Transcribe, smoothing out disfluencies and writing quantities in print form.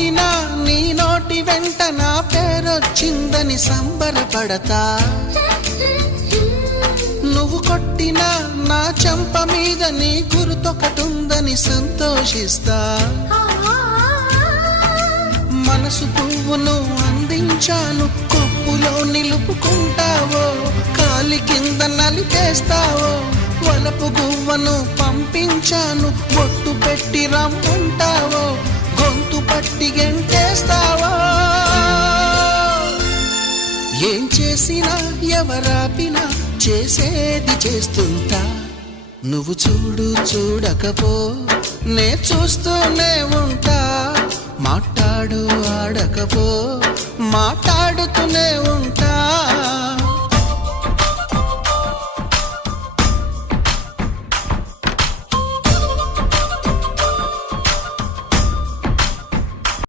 కొట్టినా నీ నోటి వెంట నా పేరొచ్చిందని సంబరపడతా, నువ్వు కొట్టినా నా చెంప మీద నీ గుర్తొకటుందని సంతోషిస్తా. మనసు పువ్వును అందించాను, కొప్పులో నిలుపుకుంటావో, కాలి కింద నలిపేస్తావో. వలపు గువ్వను పంపించాను, బొట్టు పెట్టి రమ్మంటావో, గొంతు పట్టి గెంటేస్తావో. ఏం చేసినా ఎవరాపినా చేసేది చేస్తుంటా. నువ్వు చూడు చూడకపో నే చూస్తూనే ఉంటా. మాట్లాడు ఆడకపో మాట్లాడుతూనే ఉంటా.